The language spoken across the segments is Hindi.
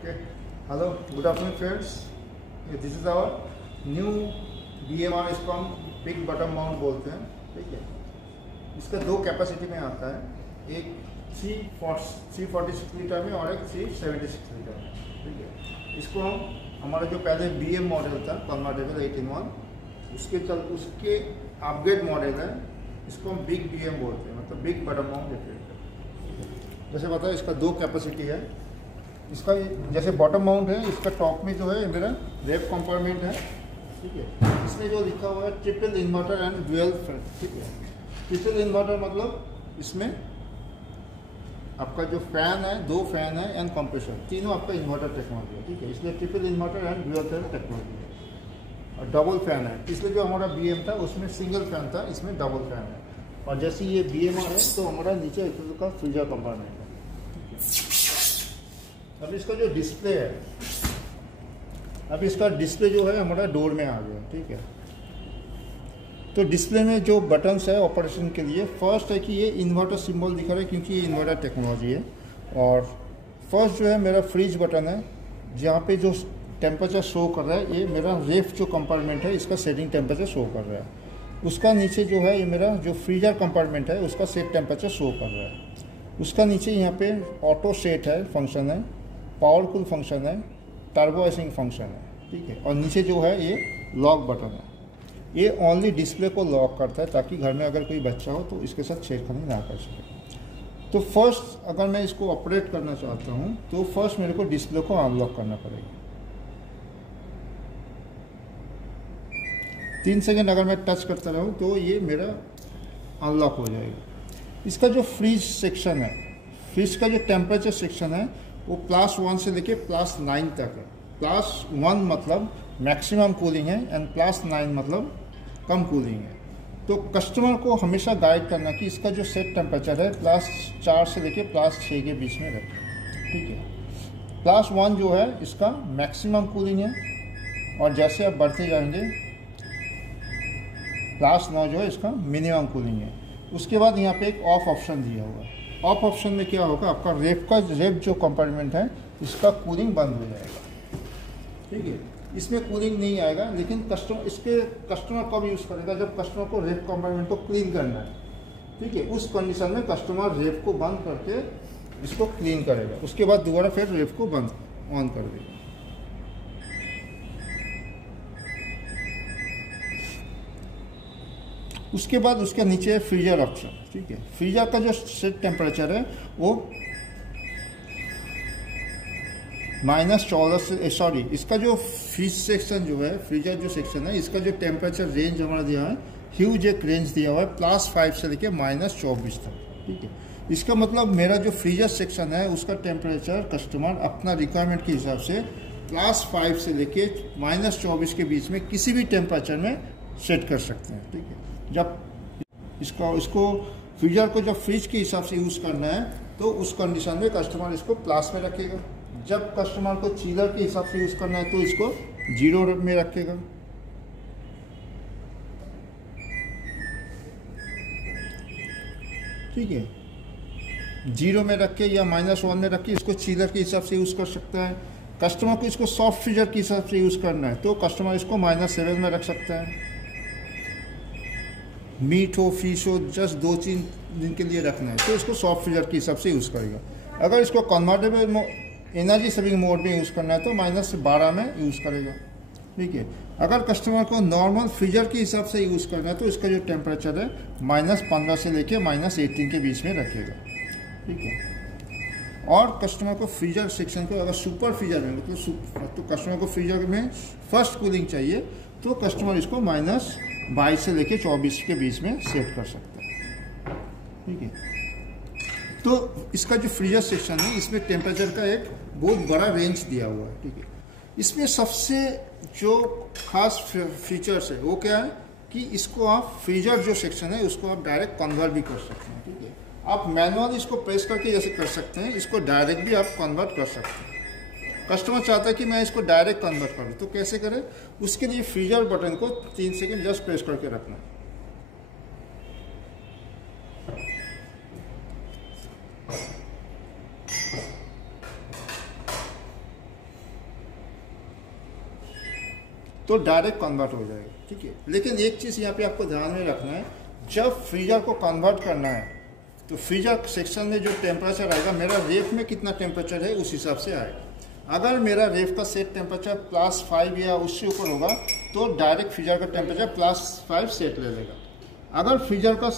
Okay. Hello, good afternoon friends. This is our new BMR, इसको हम बिग बटन माउंट बोलते हैं. ठीक है. इसका दो कैपेसिटी में आता है, एक 346 लीटर में और एक 376 लीटर में. ठीक है. इसको हम हमारा जो पहले BM मॉडल था कन्वर्टेबल 8-in-1, उसके अपग्रेड मॉडल है. इसको हम बिग BM बोलते हैं, मतलब बिग बटन माउंट रेफ्रिजरेटर. जैसे बताओ, इसका दो कैपेसिटी है. इसका जैसे बॉटम माउंट है, इसका टॉप में जो है मेरा रेप कंपार्टमेंट है. ठीक है. इसमें जो लिखा हुआ है triple inverter and dual fan. ठीक है. ट्रिपल इन्वर्टर मतलब इसमें आपका जो फैन है, दो फैन है एंड कंप्रेसर, तीनों आपका इन्वर्टर टेक्नोलॉजी है. ठीक है. इसलिए triple inverter and dual fan technology है. और डबल फैन है. इसलिए जो हमारा BM था उसमें सिंगल फैन था, इसमें डबल फैन है. और जैसे ये BMR है तो हमारा नीचे का फ्रीजर कंपार्टमेंट है. अब इसका जो डिस्प्ले है, अब इसका डिस्प्ले जो है हमारा डोर में आ गया. ठीक है. तो डिस्प्ले में जो बटन्स है ऑपरेशन के लिए, फर्स्ट है कि ये इन्वर्टर सिंबल दिखा रहा है क्योंकि ये इन्वर्टर टेक्नोलॉजी है. और फर्स्ट जो है मेरा फ्रीज बटन है, जहाँ पे जो टेम्परेचर शो कर रहा है, ये मेरा रेफ जो कंपार्टमेंट है इसका सेटिंग टेम्परेचर शो कर रहा है. उसका नीचे जो है ये मेरा जो फ्रीजर कंपार्टमेंट है उसका सेट टेम्परेचर शो कर रहा है. उसका नीचे यहाँ पे ऑटो सेट है फंक्शन है, पावरफुल फंक्शन है, टर्बो एसिंग फंक्शन है. ठीक है. और नीचे जो है ये लॉक बटन है. ये ओनली डिस्प्ले को लॉक करता है ताकि घर में अगर कोई बच्चा हो तो इसके साथ छेड़खानी ना कर सके. तो फर्स्ट अगर मैं इसको ऑपरेट करना चाहता हूँ तो फर्स्ट मेरे को डिस्प्ले को अनलॉक करना पड़ेगा. 3 सेकेंड अगर मैं टच करता रहूँ तो ये मेरा अनलॉक हो जाएगा. इसका जो फ्रीज सेक्शन है, फ्रिज का जो टेम्परेचर सेक्शन है वो +1 से लेके +9 तक है. +1 मतलब मैक्सिमम कूलिंग है एंड +9 मतलब कम कूलिंग है. तो कस्टमर को हमेशा गाइड करना कि इसका जो सेट टेम्परेचर है +4 से लेके +6 के बीच में रखें. ठीक है. +1 जो है इसका मैक्सिमम कूलिंग है और जैसे आप बढ़ते जाएंगे +9 जो है इसका मिनिमम कूलिंग है. उसके बाद यहाँ पे एक ऑफ ऑप्शन दिया हुआ है. ऑफ ऑप्शन में क्या होगा, आपका रेप जो कंपार्टमेंट है इसका कूलिंग बंद हो जाएगा. ठीक है. इसमें कूलिंग नहीं आएगा, लेकिन कस्टमर कब यूज़ करेगा, जब कस्टमर को रेप कंपार्टमेंट को क्लीन करना है. ठीक है. उस कंडीशन में कस्टमर रेप को बंद करके इसको क्लीन करेगा. उसके बाद दोबारा फिर रेप को बंद ऑन कर देगा. उसके बाद उसके नीचे फ्रीजर ऑप्शन. ठीक है. फ्रीजर का जो सेट टेम्परेचर है वो -14 से सॉरी इसका जो फ्रीज सेक्शन जो है, फ्रीजर जो सेक्शन है, इसका जो टेम्परेचर रेंज हमारा दिया है, ह्यूज एक रेंज दिया हुआ है +5 से लेके -24 तक. ठीक है. इसका मतलब मेरा जो फ्रीजर सेक्शन है उसका टेम्परेचर कस्टमर अपना रिक्वायरमेंट के हिसाब से +5 से लेके -24 के बीच में किसी भी टेम्परेचर में सेट कर सकते हैं. ठीक है. जब इसको फ्रीजर को जब फ्रिज के हिसाब से यूज़ करना है तो उस कंडीशन में कस्टमर इसको प्लस में रखेगा. जब कस्टमर को चिलर के हिसाब से यूज़ करना है तो इसको 0 में रखेगा. ठीक है. 0 में रख के या -1 में रख के इसको चिलर के हिसाब से यूज़ कर सकता है. कस्टमर को इसको सॉफ्ट फ्रीजर के हिसाब से यूज़ करना है तो कस्टमर इसको -7 में रख सकता है. मीट हो, फिश हो, जस्ट 2-3 दिन के लिए रखना है तो इसको सॉफ्ट फ्रीजर के हिसाब से यूज़ करेगा. अगर इसको कन्वर्टेबल एनर्जी सेविंग मोड में यूज़ करना है तो -12 में यूज़ करेगा. ठीक है. अगर कस्टमर को नॉर्मल फ्रीजर के हिसाब से यूज़ करना है तो इसका जो टेम्परेचर है -15 से लेके -18 के बीच में रखेगा. ठीक है. और कस्टमर को फ्रीजर सेक्शन को अगर सुपर फ्रीजर में मतलब तो कस्टमर को फ्रीजर में फर्स्ट कूलिंग चाहिए तो कस्टमर इसको -22 से लेके 24 के बीच में सेट कर सकता है. ठीक है. तो इसका जो फ्रीजर सेक्शन है इसमें टेम्परेचर का एक बहुत बड़ा रेंज दिया हुआ है. ठीक है. इसमें सबसे जो खास फीचर्स है वो क्या है कि इसको आप फ्रीजर जो सेक्शन है उसको आप डायरेक्ट कन्वर्ट भी कर सकते हैं. ठीक है. आप मैनुअली इसको प्रेस करके जैसे कर सकते हैं, इसको डायरेक्ट भी आप कन्वर्ट कर सकते हैं. कस्टमर चाहता है कि मैं इसको डायरेक्ट कन्वर्ट करूँ तो कैसे करें, उसके लिए फ्रीजर बटन को 3 सेकेंड जस्ट प्रेस करके रखना है. तो डायरेक्ट कन्वर्ट हो जाएगा, ठीक है। लेकिन एक चीज़ यहाँ पे आपको ध्यान में रखना है, जब फ्रीजर को कन्वर्ट करना है तो फ्रीजर सेक्शन में जो टेम्परेचर आएगा, मेरा रेफ में कितना टेम्परेचर है उस हिसाब से आएगा। अगर मेरा रेफ का सेट टेम्परेचर +5 या उससे ऊपर होगा तो डायरेक्ट फ्रीजर का टेम्परेचर +5 सेट ले लेगा। अगर फ्रीजर का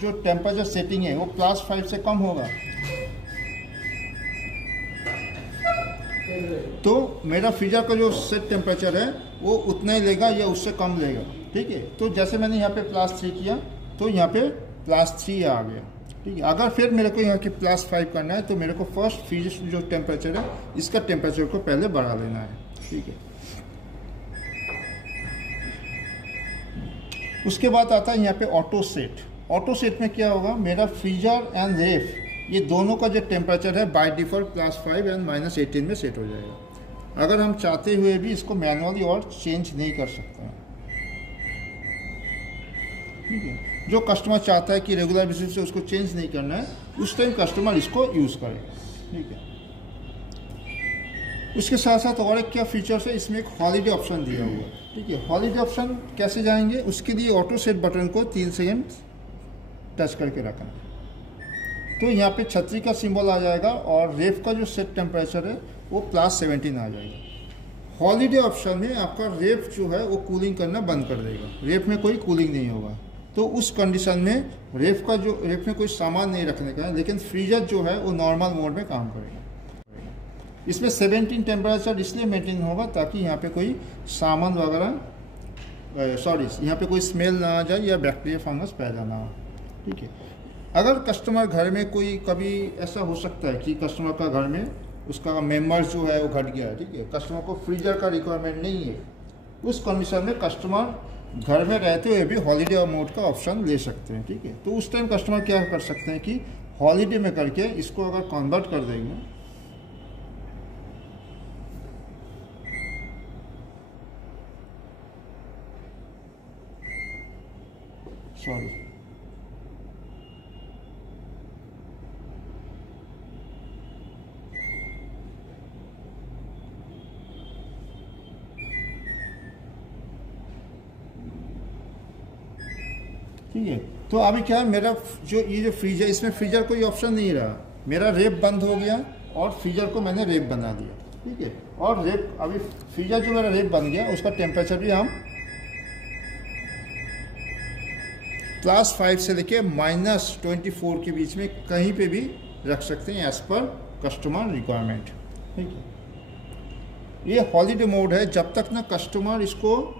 जो टेम्परेचर सेटिंग है वो +5 से कम होगा तो मेरा फ्रीजर का जो सेट टेम्परेचर है वो उतना ही लेगा या उससे कम लेगा, ठीक है। तो जैसे मैंने यहाँ पे +3 किया तो यहाँ पे +3 आ गया, ठीक है। अगर फिर मेरे को यहाँ के +5 करना है तो मेरे को फर्स्ट फ्रीजर जो टेम्परेचर है इसका टेम्परेचर को पहले बढ़ा लेना है, ठीक है। उसके बाद आता है यहाँ पे ऑटो सेट। ऑटो सेट में क्या होगा, मेरा फ्रीजर एंड रेफ ये दोनों का जो टेम्परेचर है बाय डिफ़ॉल्ट +5 एंड -18 में सेट हो जाएगा। अगर हम चाहते हुए भी इसको मैनुअली और चेंज नहीं कर सकते हैं, ठीक है। जो कस्टमर चाहता है कि रेगुलर बेसिस से उसको चेंज नहीं करना है, उस टाइम कस्टमर इसको यूज़ करेगा, ठीक है। उसके साथ साथ और एक क्या फीचर्स है, इसमें एक हॉलीडे ऑप्शन दिया हुआ है, ठीक है। हॉलीडे ऑप्शन कैसे जाएंगे, उसके लिए ऑटो सेट बटन को 3 सेकेंड टच करके रखना, तो यहाँ पे छतरी का सिंबल आ जाएगा और रेफ का जो सेट टेम्परेचर है वो +17 आ जाएगा। हॉलीडे ऑप्शन में आपका रेफ जो है वो कूलिंग करना बंद कर देगा, रेफ में कोई कूलिंग नहीं होगा। तो उस कंडीशन में रेफ में कोई सामान नहीं रखने का है, लेकिन फ्रीजर जो है वो नॉर्मल मोड में काम करेगा। इसमें 17 टेम्परेचर इसलिए मेंटेन होगा ताकि यहाँ पे कोई सामान वगैरह यहाँ पे कोई स्मेल ना आ जाए या बैक्टीरिया फंगस पैदा ना हो, ठीक है। अगर कस्टमर घर में कोई कभी ऐसा हो सकता है कि कस्टमर का घर में उसका मेंबर जो है वो घट गया है, ठीक है, कस्टमर को फ्रीजर का रिक्वायरमेंट नहीं है, उस कंडीशन में कस्टमर घर में रहते हुए भी हॉलीडे मोड का ऑप्शन ले सकते हैं, ठीक है। तो उस टाइम कस्टमर क्या कर सकते हैं कि हॉलीडे में करके इसको अगर कन्वर्ट कर देंगे, ठीक है। तो अभी क्या है, मेरा ये जो फ्रीजर, इसमें फ्रीजर कोई ऑप्शन नहीं रहा, मेरा रेप बंद हो गया और फ्रीजर को मैंने रेप बना दिया, ठीक है। और रेप अभी फ्रीजर जो मेरा रेप बन गया उसका टेम्परेचर भी हम +5 से लेके -24 के बीच में कहीं पे भी रख सकते हैं एज पर कस्टमर रिक्वायरमेंट, ठीक है। ये हॉलीडे मोड है, जब तक ना कस्टमर इसको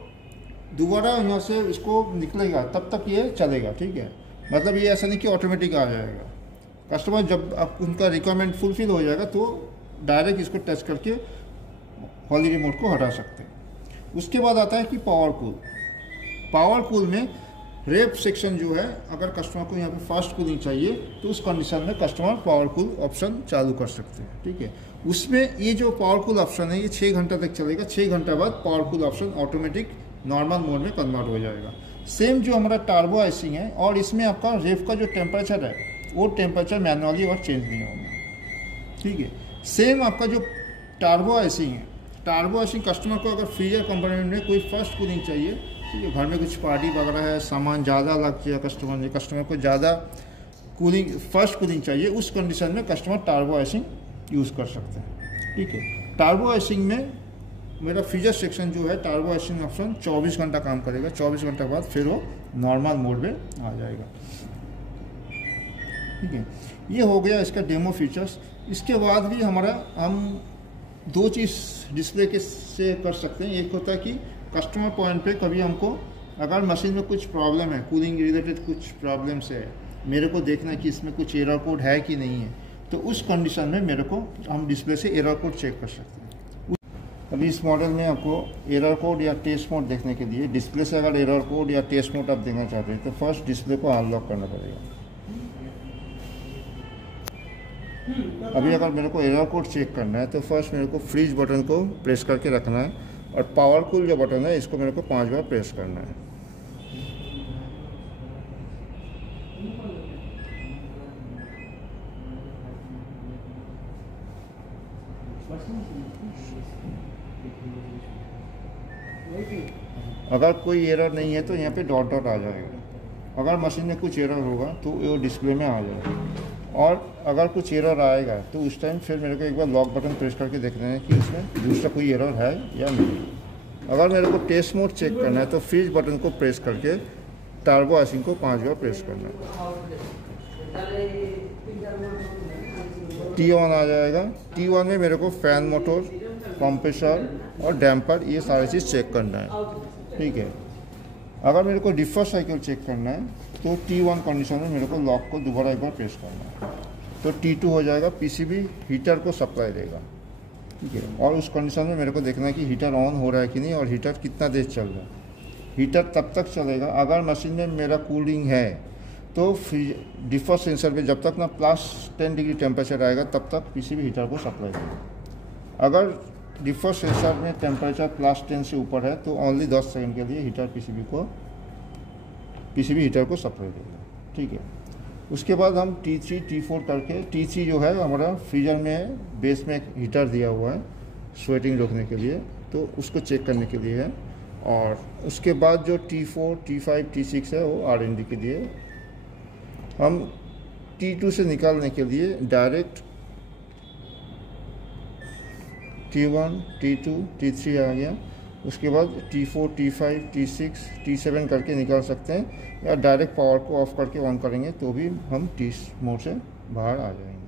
दोबारा यहाँ से इसको निकलेगा तब तक ये चलेगा, ठीक है। मतलब ये ऐसा नहीं कि ऑटोमेटिक आ जाएगा, कस्टमर जब आप उनका रिक्वायरमेंट फुलफिल हो जाएगा तो डायरेक्ट इसको टच करके हॉलीडे मोड को हटा सकते हैं। उसके बाद आता है कि पावर कूल में रेप सेक्शन जो है, अगर कस्टमर को यहाँ पे फास्ट कूलिंग चाहिए तो उस कंडीशन में कस्टमर पावर कूल ऑप्शन चालू कर सकते हैं, ठीक है। उसमें ये जो पावर कूल ऑप्शन है ये 6 घंटा तक चलेगा, 6 घंटा बाद power cool option automatic normal mode में कन्वर्ट हो जाएगा। सेम जो हमारा टर्बो आइसिंग है, और इसमें आपका रेफ का जो टेम्परेचर है वो टेम्परेचर मैनुअली और चेंज नहीं होगा, ठीक है। सेम आपका जो टर्बो आइसिंग है, टर्बो आइसिंग कस्टमर को अगर फ्रीजर कंपोनेंट में कोई फर्स्ट कूलिंग चाहिए, ठीक है, घर में कुछ पार्टी वगैरह है, सामान ज़्यादा लग जाए कस्टमर को ज़्यादा कूलिंग फर्स्ट कूलिंग चाहिए, उस कंडीशन में कस्टमर टर्बो आइसिंग यूज़ कर सकते हैं, ठीक है। टर्बो आइसिंग में मेरा फ्रीजर सेक्शन जो है टर्बो आइसिंग ऑप्शन 24 घंटा काम करेगा, 24 घंटा बाद फिर वो नॉर्मल मोड में आ जाएगा, ठीक है। ये हो गया इसका डेमो फीचर्स। इसके बाद भी हम 2 चीज़ डिस्प्ले के से कर सकते हैं। एक होता है कि कस्टमर पॉइंट पे कभी हमको अगर मशीन में कुछ प्रॉब्लम है, कूलिंग रिलेटेड कुछ प्रॉब्लम्स है, मेरे को देखना है कि इसमें कुछ एरर कोड है कि नहीं है, तो उस कंडीशन में मेरे को हम डिस्प्ले से एरर कोड चेक कर सकते हैं। अभी इस मॉडल में आपको एरर कोड या टेस्ट मोड देखने के लिए डिस्प्ले से अगर एरर कोड या टेस्ट मोड आप देखना चाहते हैं तो फर्स्ट डिस्प्ले को अनलॉक करना पड़ेगा। अभी अगर मेरे को एरर कोड चेक करना है तो फर्स्ट मेरे को फ्रीज बटन को प्रेस करके रखना है, और पावर कूल जो बटन है इसको मेरे को 5 बार प्रेस करना है। Waiting. अगर कोई एरर नहीं है तो यहाँ पे डॉट डॉट आ जाएगा। अगर मशीन में कुछ एरर होगा तो वो डिस्प्ले में आ जाएगा। और अगर कुछ एरर आएगा तो उस टाइम फिर मेरे को एक बार लॉक बटन प्रेस करके देखना है कि उसमें दूसरा कोई एरर है या नहीं। अगर मेरे को टेस्ट मोड चेक करना है तो फ्रीज बटन को प्रेस करके टर्बो आइसिंग को 5 बार प्रेस करना है। T1 आ जाएगा। T1 में मेरे को फैन मोटर, कंप्रेसर और डैम्पर ये सारी चीज़ चेक करना है, ठीक है। अगर मेरे को डिफर साइकिल चेक करना है तो T1 कंडीशन में मेरे को लॉक को दोबारा एक बार प्रेस करना है तो T2 हो जाएगा। पीसीबी हीटर को सप्लाई देगा, ठीक है। और उस कंडीशन में मेरे को देखना है कि हीटर ऑन हो रहा है कि नहीं और हीटर कितना देर चल रहा है। हीटर तब तक चलेगा अगर मशीन में मेरा कूलिंग है तो डिफर सेंसर पे जब तक ना +10 डिग्री टेम्परेचर आएगा तब तक पीसीबी हीटर को सप्लाई देगा। अगर डिफर सेंसर में टेम्परेचर +10 से ऊपर है तो ओनली 10 सेकंड के लिए हीटर पीसीबी हीटर को सप्लाई देगा, ठीक है। उसके बाद हम T3 T4 करके, T3 जो है हमारा फ्रीजर में है, बेस में एक हीटर दिया हुआ है स्वेटिंग रोकने के लिए, तो उसको चेक करने के लिए है। और उसके बाद जो T4 T5 T6 है वो R&D के लिए। हम T2 से निकालने के लिए डायरेक्ट T1 T2 T3 आ गया। उसके बाद T4 T5 T6 T7 करके निकाल सकते हैं, या डायरेक्ट पावर को ऑफ करके ऑन करेंगे तो भी हम T मोड से बाहर आ जाएंगे।